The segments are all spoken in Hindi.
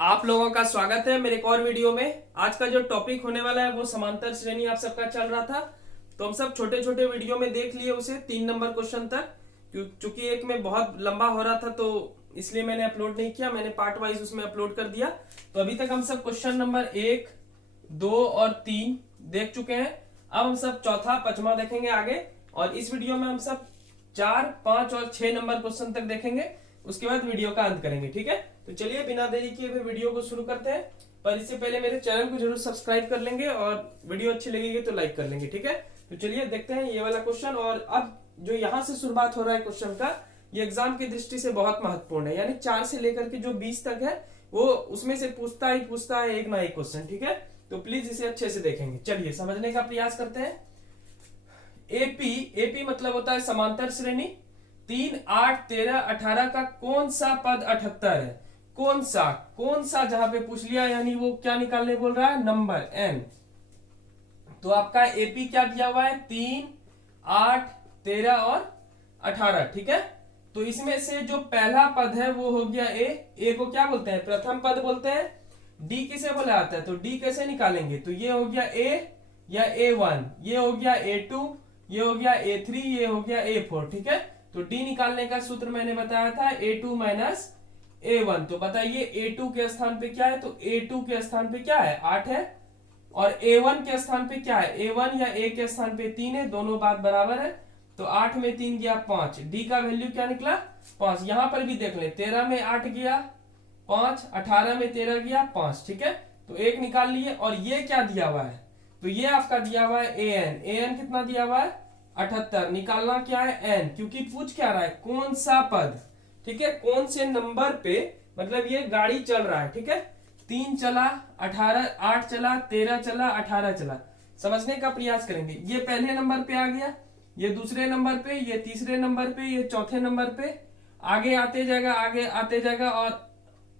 आप लोगों का स्वागत है मेरे एक और वीडियो में। आज का जो टॉपिक होने वाला है वो समांतर श्रेणी आप सबका चल रहा था, तो हम सब छोटे छोटे वीडियो में देख लिए उसे 3 नंबर क्वेश्चन तक। चूंकि एक में बहुत लंबा हो रहा था तो इसलिए मैंने अपलोड नहीं किया, मैंने पार्ट वाइज उसमें अपलोड कर दिया। तो अभी तक हम सब क्वेश्चन नंबर 1, 2 और 3 देख चुके हैं। अब हम सब चौथा पांचवा देखेंगे आगे, और इस वीडियो में हम सब 4, 5 और 6 नंबर क्वेश्चन तक देखेंगे। उसके बाद वीडियो का अंत करेंगे, ठीक है। तो चलिए बिना देरी किए हुए वीडियो को शुरू करते हैं। पर इससे पहले मेरे चैनल को जरूर सब्सक्राइब कर लेंगे और वीडियो अच्छी लगेगी तो लाइक कर लेंगे, ठीक है। तो चलिए देखते हैं ये वाला क्वेश्चन। और अब जो यहाँ से शुरुआत हो रहा है क्वेश्चन का, ये एग्जाम की दृष्टि से बहुत महत्वपूर्ण है। यानी 4 से लेकर के जो 20 तक है वो उसमें से पूछता है एक ना एक क्वेश्चन, ठीक है। तो प्लीज इसे अच्छे से देखेंगे। चलिए समझने का प्रयास करते हैं। एपी मतलब होता है समांतर श्रेणी। 3, 8, 13, 18 का कौन सा पद 78 है? कौन सा जहां पे पूछ लिया, यानी वो क्या निकालने बोल रहा है? Number n। तो आपका एपी क्या दिया हुआ है? 3, 8, 13 और 18, ठीक है। तो इसमें से जो पहला पद है वो हो गया ए को क्या बोलते हैं? प्रथम पद बोलते हैं। डी किसे बोला जाता है? तो डी कैसे निकालेंगे? तो ये हो गया ए या A1, ये हो गया A2, ये हो गया A3, ये हो गया A4, ठीक है। तो डी निकालने का सूत्र मैंने बताया था A2 माइनस A1। तो बताइए A2 के स्थान पे क्या है? तो A2 के स्थान पे क्या है? 8 है। और A1 के स्थान पे क्या है? A1 या A के स्थान पे 3 है, दोनों बात बराबर है। तो 8 में 3 गया 5, डी का वैल्यू क्या निकला? 5। यहां पर भी देख ले, 13 में 8 गया 5, 18 में 13 गया 5, ठीक है। तो एक निकाल लिए। और ये क्या दिया हुआ है? तो ये आपका दिया हुआ है an कितना दिया हुआ है? 78। निकालना क्या है? n, क्योंकि पूछ क्या रहा है? कौन सा पद, ठीक है, कौन से नंबर पे, मतलब ये गाड़ी चल रहा है, ठीक है। 3 चला, 18, 8 चला, 13 चला, 18 चला। समझने का प्रयास करेंगे। ये पहले नंबर पे आ गया, ये दूसरे नंबर पे, ये तीसरे नंबर पे, ये चौथे नंबर पे। आगे आते जाएगा और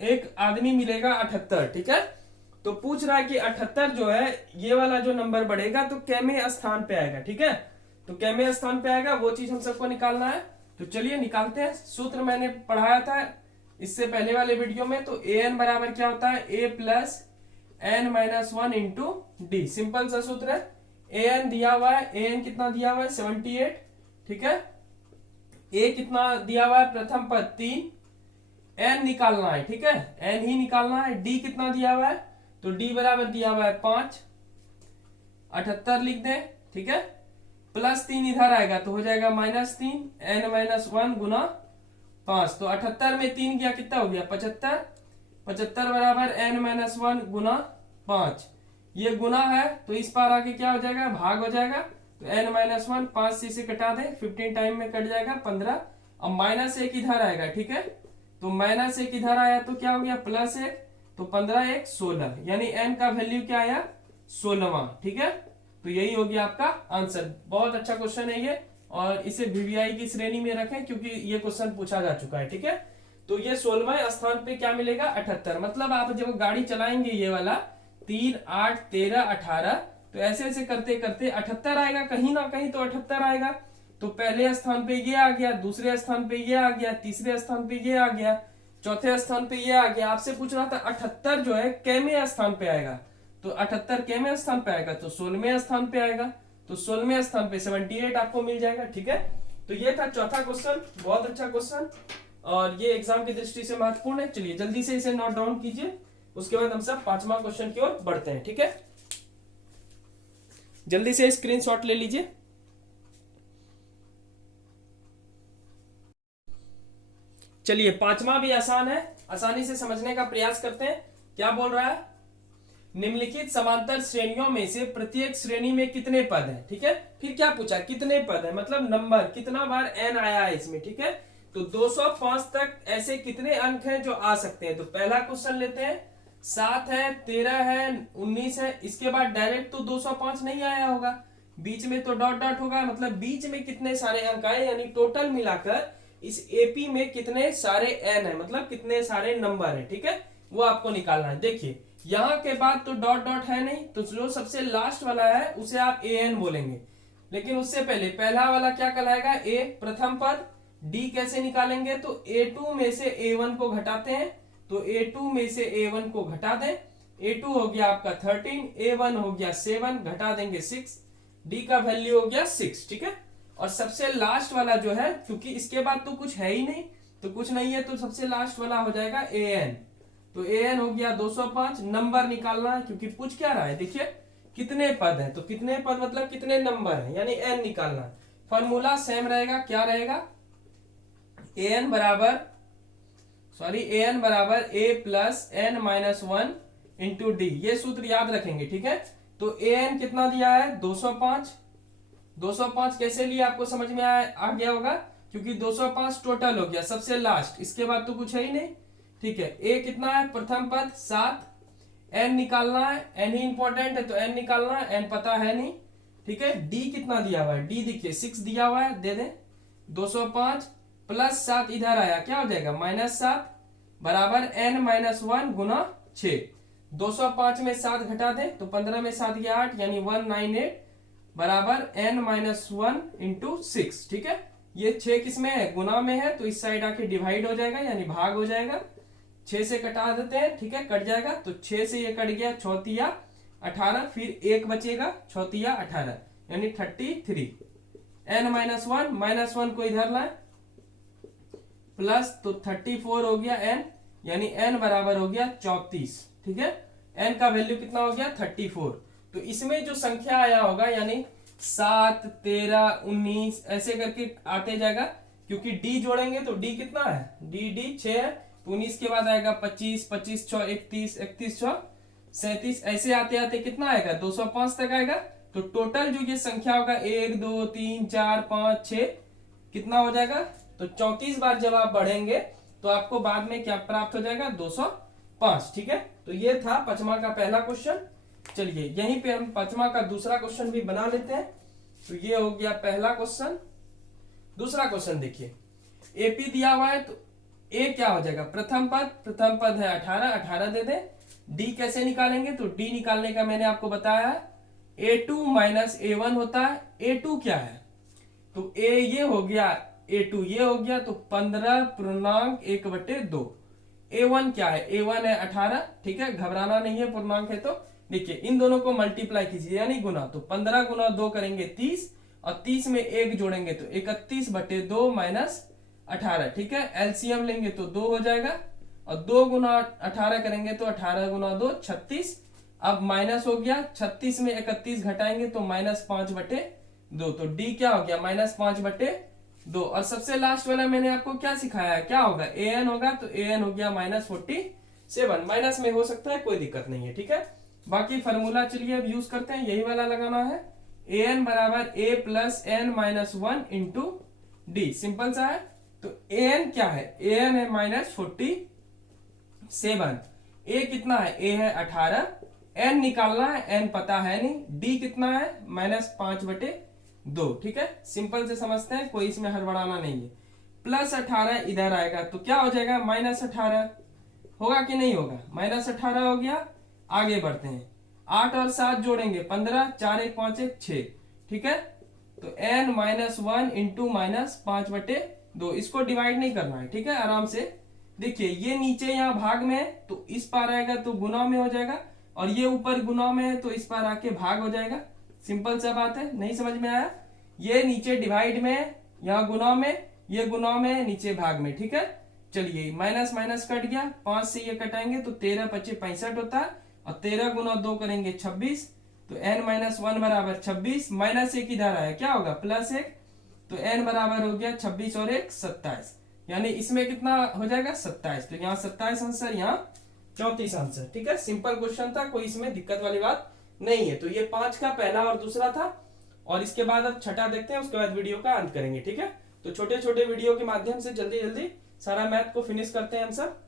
एक आदमी मिलेगा 78, ठीक है। तो पूछ रहा है कि 78 जो है, ये वाला जो नंबर बढ़ेगा तो कैमे स्थान पे आएगा, ठीक है। तो कैमे स्थान पे आएगा, वो चीज हम सबको निकालना है। तो चलिए निकालते हैं। सूत्र मैंने पढ़ाया था इससे पहले वाले वीडियो में। तो an बराबर क्या होता है? a plus n minus 1 into D. Simple सा सूत्र है। an दिया हुआ है, an कितना दिया हुआ है? 78, ठीक है। a कितना दिया हुआ है? प्रथम पद 3, n निकालना है, ठीक है, n ही निकालना है। d कितना दिया हुआ है? तो d बराबर दिया हुआ है 5, 78 लिख दें, ठीक है। प्लस 3 इधर आएगा तो हो जाएगा -3, n माइनस 1 गुना 5। तो 78 में 3 गया, कितना हो गया? 75। 75 बराबर n माइनस 1 गुना 5। ये गुना है तो इस पार आके क्या हो जाएगा? भाग हो जाएगा। तो n माइनस 1 5 से इसे कटा दे, 15 टाइम में कट जाएगा 15। अब -1 इधर आएगा, ठीक है। तो -1 इधर आया तो क्या हो गया? +1। तो 15 1 16, यानी n का वैल्यू क्या आया? 16वां, ठीक है। तो यही हो गया आपका आंसर। बहुत अच्छा क्वेश्चन है ये, और इसे वीवीआई की श्रेणी में रखें क्योंकि ये क्वेश्चन पूछा जा चुका है, ठीक है। तो ये 16वें स्थान पे क्या मिलेगा? 78। मतलब आप जब गाड़ी चलाएंगे ये वाला 3, 8, 13, 18, तो ऐसे ऐसे करते करते 78 आएगा, कहीं ना कहीं तो 78 आएगा। तो पहले स्थान पे ये आ गया, दूसरे स्थान पे ये आ गया, तीसरे स्थान पे ये आ गया, चौथे स्थान पे ये आ गया। आपसे पूछ रहा था 78 जो है कैमे स्थान पे आएगा? तो 78 कैमे स्थान पे आएगा? तो 16वें स्थान पे आएगा। तो 16वें स्थान पे 78 आपको मिल जाएगा, ठीक है। तो ये था चौथा क्वेश्चन, बहुत अच्छा क्वेश्चन, और ये एग्जाम की दृष्टि से महत्वपूर्ण है। चलिए जल्दी से इसे नोट डाउन कीजिए, उसके बाद हम सब 5वां क्वेश्चन की ओर बढ़ते हैं, ठीक है। जल्दी से स्क्रीनशॉट ले लीजिए। चलिए 5वां भी आसान है, आसानी से समझने का प्रयास करते हैं। क्या बोल रहा है? निम्नलिखित समांतर श्रेणियों में से प्रत्येक श्रेणी में कितने पद हैं, ठीक है। फिर क्या पूछा? कितने पद है, मतलब नंबर, कितना बार n आया है इसमें, ठीक है। तो 205 तक ऐसे कितने अंक हैं जो आ सकते हैं? तो पहला क्वेश्चन लेते हैं। 7 है, 13 है, 19 है। इसके बाद डायरेक्ट तो 205 नहीं आया होगा, बीच में तो डॉट डॉट होगा, मतलब बीच में कितने सारे अंक आए, यानी टोटल मिलाकर इस एपी में कितने सारे n है, मतलब कितने सारे नंबर है, ठीक है, वो आपको निकालना है। देखिए यहां के बाद तो डॉट डॉट है नहीं, तो जो सबसे लास्ट वाला है उसे आप an बोलेंगे। लेकिन उससे पहले पहला वाला क्या कहलाएगा? a, प्रथम पद। d कैसे निकालेंगे? तो a2 में से a1 को घटाते हैं तो A2 में से A1 को घटा दें। A2 हो गया आपका 13, A1 हो गया 7, घटा देंगे 6, D का वैल्यू हो गया 6। ठीक है, और सबसे लास्ट वाला जो है, क्योंकि इसके बाद तो कुछ है ही नहीं, तो कुछ नहीं है, तो सबसे लास्ट वाला हो जाएगा AN। तो AN हो गया 205। नंबर निकालना है, क्योंकि पूछ क्या रहा है, देखिए कितने पद हैं, तो कितने पद मतलब कितने नंबर हैं, यानी n निकालना है। फॉर्मूला सेम रहेगा, क्या रहेगा, an बराबर a plus n minus 1 into D, ये सूत्र याद रखेंगे। ठीक है, तो an कितना दिया है 205। 205 कैसे लिया आपको समझ में आ गया होगा, क्योंकि 205 टोटल हो गया सबसे लास्ट, इसके बाद तो कुछ है ही नहीं। ठीक है, a कितना है प्रथम पद 7, n निकालना है, n ही इंपॉर्टेंट है तो n निकालना है, n पता है नहीं। ठीक है, d कितना दिया हुआ है, d देखिए 6 दिया हुआ है, दे दें 205 प्लस 7 इधर आया, क्या हो जाएगा -7 बराबर n माइनस 1 गुना 6। 205 में 7 घटा दें तो 15 में 7 गया 8, यानी 198 बराबर n माइनस 1 इंटू 6। ठीक है, ये 6 किस में है, गुना में है, तो इस साइड आके डिवाइड हो जाएगा, यानी भाग हो जाएगा। 6 से कटा देते हैं, ठीक है, कट जाएगा, तो 6 से ये कट गया, 6 18, फिर 1 बचेगा, 6 18, यानी 33। n माइनस 1 को इधर लाए, प्लस तो 34 हो गया n, यानी n बराबर हो गया 34। ठीक है, n का वैल्यू कितना हो गया 34। तो इसमें जो संख्या आया होगा, यानी 7, 13, 19 ऐसे करके आते जाएगा, क्योंकि d जोड़ेंगे तो d कितना है, d 6 है, तो 19 के बाद आएगा 25, 25 6 31, 31 6 37, ऐसे आते आते कितना आएगा 205 तक आएगा। तो टोटल जो ये संख्या होगा 1 2 3 4 5 6 कितना हो जाएगा, तो 34 बार जब आप बढ़ेंगे तो आपको बाद में क्या प्राप्त हो जाएगा 205। ठीक है, तो ये था पांचवा का पहला क्वेश्चन। चलिए यहीं पे हम पांचवा का दूसरा क्वेश्चन भी बना लेते हैं। तो ये हो गया पहला क्वेश्चन। दूसरा क्वेश्चन देखिए, एपी दिया हुआ है, तो ए क्या हो जाएगा प्रथम पद है 18, 18 दे दे। डी कैसे निकालेंगे, तो डी निकालने का मैंने आपको बताया है, A2 माइनस A1 होता है। A2 क्या है, तो A ये हो गया, A2 ये हो गया, तो 15.1/2। A1 क्या है, A1 है 18। ठीक है, घबराना नहीं है, पूर्णांक है। तो देखिए इन दोनों को मल्टीप्लाई कीजिए, यानी गुना, तो 15 गुना 2 करेंगे 30, और 30 में 1 जोड़ेंगे तो 31/2 माइनस 18। ठीक है, एलसीएम लेंगे तो 2 हो जाएगा, और 2 गुना 18 करेंगे तो 18 गुना 2 36। अब माइनस हो गया, 36 में 31 घटाएंगे तो -5/2। तो डी क्या हो गया -5/2। और सबसे लास्ट वाला मैंने आपको क्या सिखाया है, क्या होगा an होगा, तो an हो गया -47। माइनस में हो सकता है, कोई दिक्कत नहीं है। ठीक है, बाकी फॉर्मूला चलिए अब यूज करते हैं, यही वाला लगाना है, an बराबर a plus n minus 1 into D, simple सा है। तो an क्या है, an है -47, a कितना है, a है 18, n निकालना है, n पता है नहीं, d कितना है -5/2। ठीक है, सिंपल से समझते हैं, कोई इसमें हड़बड़ाना नहीं है। प्लस 18 इधर आएगा तो क्या हो जाएगा -18, होगा कि नहीं होगा, -18 हो गया। आगे बढ़ते हैं, 8 और 7 जोड़ेंगे 15, 4 1 5 1 6। ठीक है, तो n माइनस 1 इंटू -5/2, इसको डिवाइड नहीं करना है। ठीक है, आराम से देखिए, ये नीचे यहाँ भाग में है तो इस पार आएगा तो गुना में हो जाएगा, और ये ऊपर गुना में है तो इस पार आके भाग हो जाएगा। सिंपल सा बात है, नहीं समझ में आया, ये नीचे डिवाइड में है, यहाँ गुना में, ये गुना में, नीचे भाग में। ठीक है, चलिए माइनस माइनस कट गया, 5 से ये कटाएंगे तो 13 25 65 होता है, और 13 गुना 2 करेंगे 26, तो n माइनस 1 बराबर 26, माइनस 1 इधर आया, क्या होगा +1, तो n बराबर हो गया 26 और 1 27, यानी इसमें कितना हो जाएगा 27। तो यहाँ 27 आंसर, यहाँ 34 आंसर। ठीक है, सिंपल क्वेश्चन था, कोई इसमें दिक्कत वाली बात नहीं है। तो ये 5 का पहला और दूसरा था, और इसके बाद अब छठा देखते हैं, उसके बाद वीडियो का अंत करेंगे। ठीक है, तो छोटे छोटे वीडियो के माध्यम से जल्दी जल्दी सारा मैथ को फिनिश करते हैं हम सब।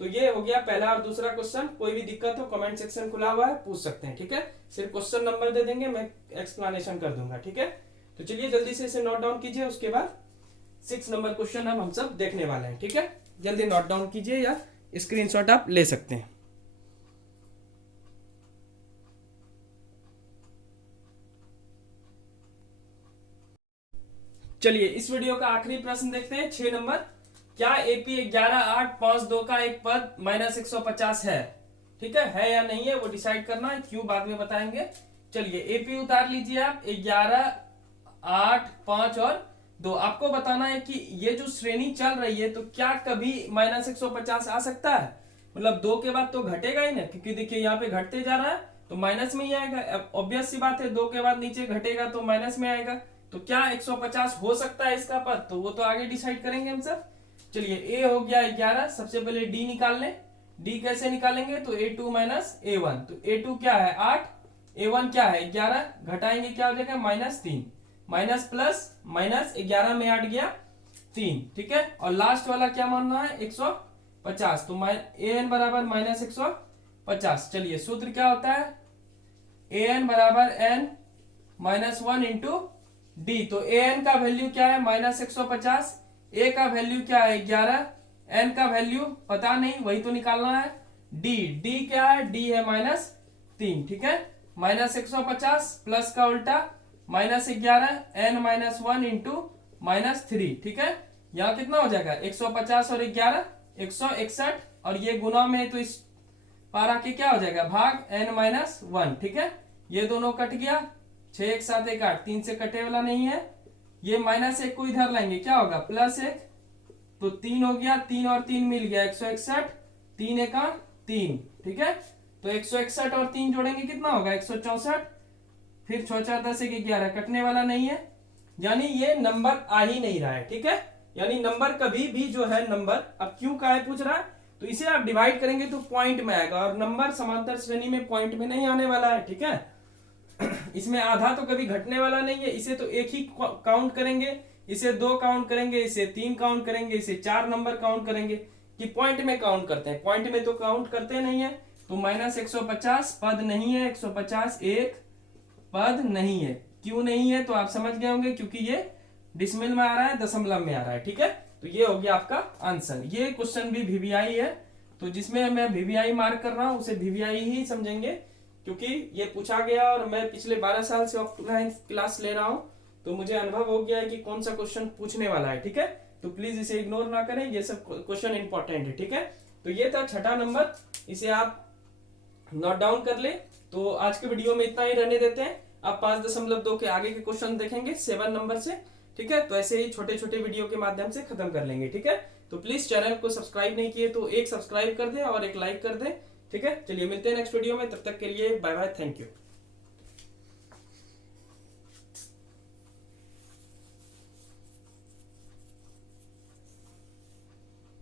तो ये हो गया पहला और दूसरा क्वेश्चन। कोई भी दिक्कत हो कमेंट सेक्शन खुला हुआ है, पूछ सकते हैं। ठीक है, सिर्फ क्वेश्चन नंबर दे देंगे, मैं एक्सप्लेनेशन कर दूंगा। ठीक है, तो चलिए जल्दी से इसे नोट डाउन कीजिए, उसके बाद 6 नंबर क्वेश्चन हम सब देखने वाले हैं। ठीक है, जल्दी नोट डाउन कीजिए या स्क्रीनशॉट आप ले सकते हैं। चलिए इस वीडियो का आखिरी प्रश्न देखते हैं, 6 नंबर। क्या एपी 11 8 5 2 का एक पद -150 है? ठीक है या नहीं है वो डिसाइड करना है, क्यों बाद में बताएंगे। चलिए एपी उतार लीजिए आप, 11 8 5 और 2। आपको बताना है कि ये जो श्रेणी चल रही है तो क्या कभी -150 आ सकता है, मतलब 2 के बाद तो घटेगा ही ना, क्योंकि देखिए यहाँ पे घटते जा रहा है तो माइनस में ही आएगा। ऑब्वियस सी बात है, 2 के बाद नीचे घटेगा तो माइनस में आएगा। तो क्या 150 हो सकता है इसका पद, तो वो तो आगे डिसाइड करेंगे हम सब। चलिए ए हो गया 11, सबसे पहले डी निकाल लें। डी कैसे निकालेंगे, तो a2 माइनस a1, तो a2 क्या है 8, a1 क्या है 11, घटाएंगे क्या हो जाएगा -3, माइनस प्लस माइनस 11 में 8 गया 3, ठीक है। और लास्ट वाला क्या मानना है 150, तो an बराबर -150। चलिए सूत्र क्या होता है, an बराबर n -1 इंटू डी। तो an का वैल्यू क्या है -150, a का वैल्यू क्या है 11, n का वैल्यू पता नहीं, वही तो निकालना है। d क्या है, d है -3, ठीक है। -150 प्लस का उल्टा -11 n -1 इंटू -3, ठीक है। यहाँ कितना हो जाएगा 150 और 11 161, और ये गुना में तो इस पारा के क्या हो जाएगा भाग n-1, ठीक है। ये दोनों कट गया, 6 1 7 1 8, 3 से कटे वाला नहीं है। ये -1 को इधर लाएंगे क्या होगा +1, तो 3 हो गया, 3 और 3 मिल गया 161, 3 एका 3, ठीक है। तो 161 और 3 जोड़ेंगे कितना होगा 164, फिर 6 4 10 1 11, कटने वाला नहीं है, यानी ये नंबर आ ही नहीं रहा है, ठीक है। यानी नंबर कभी भी जो है नंबर, अब क्यों का है पूछ रहा है, तो इसे आप डिवाइड करेंगे तो पॉइंट में आएगा, और नंबर समांतर श्रेणी में पॉइंट में नहीं आने वाला है, ठीक है। इसमें आधा तो कभी घटने वाला नहीं है, इसे तो एक ही काउंट करेंगे, इसे 2 काउंट करेंगे, इसे 3 काउंट करेंगे, इसे 4 नंबर काउंट करेंगे, कि पॉइंट में काउंट करते हैं, पॉइंट में तो काउंट करते नहीं है। तो -150 पद नहीं है, 150 एक पद नहीं है। क्यों नहीं है तो आप समझ गए होंगे, क्योंकि ये डिसमिल में आ रहा है, दशमलव में आ रहा है, ठीक है। तो ये हो गया आपका आंसर। ये क्वेश्चन भी वीवीआई है, तो जिसमें मैं वीवीआई मार्क कर रहा हूं उसे वीवीआई ही समझेंगे, क्योंकि ये पूछा गया और मैं पिछले 12 साल से ऑफलाइन क्लास ले रहा हूं, तो मुझे अनुभव हो गया है कि कौन सा क्वेश्चन पूछने वाला है, ठीक है। तो प्लीज इसे इग्नोर ना करें, ये सब क्वेश्चन इंपॉर्टेंट है, ठीक है। तो ये था छठा नंबर, इसे आप नोट डाउन कर ले। तो आज के वीडियो में इतना ही रहने देते हैं, आप 5.2 के आगे के क्वेश्चन देखेंगे 7 नंबर से, ठीक है। तो ऐसे ही छोटे छोटे वीडियो के माध्यम से खत्म कर लेंगे, ठीक है। तो प्लीज चैनल को सब्सक्राइब नहीं किए तो एक सब्सक्राइब कर दे और एक लाइक कर दे, ठीक है। चलिए मिलते हैं नेक्स्ट वीडियो में, तब तक के लिए बाय बाय, थैंक यू।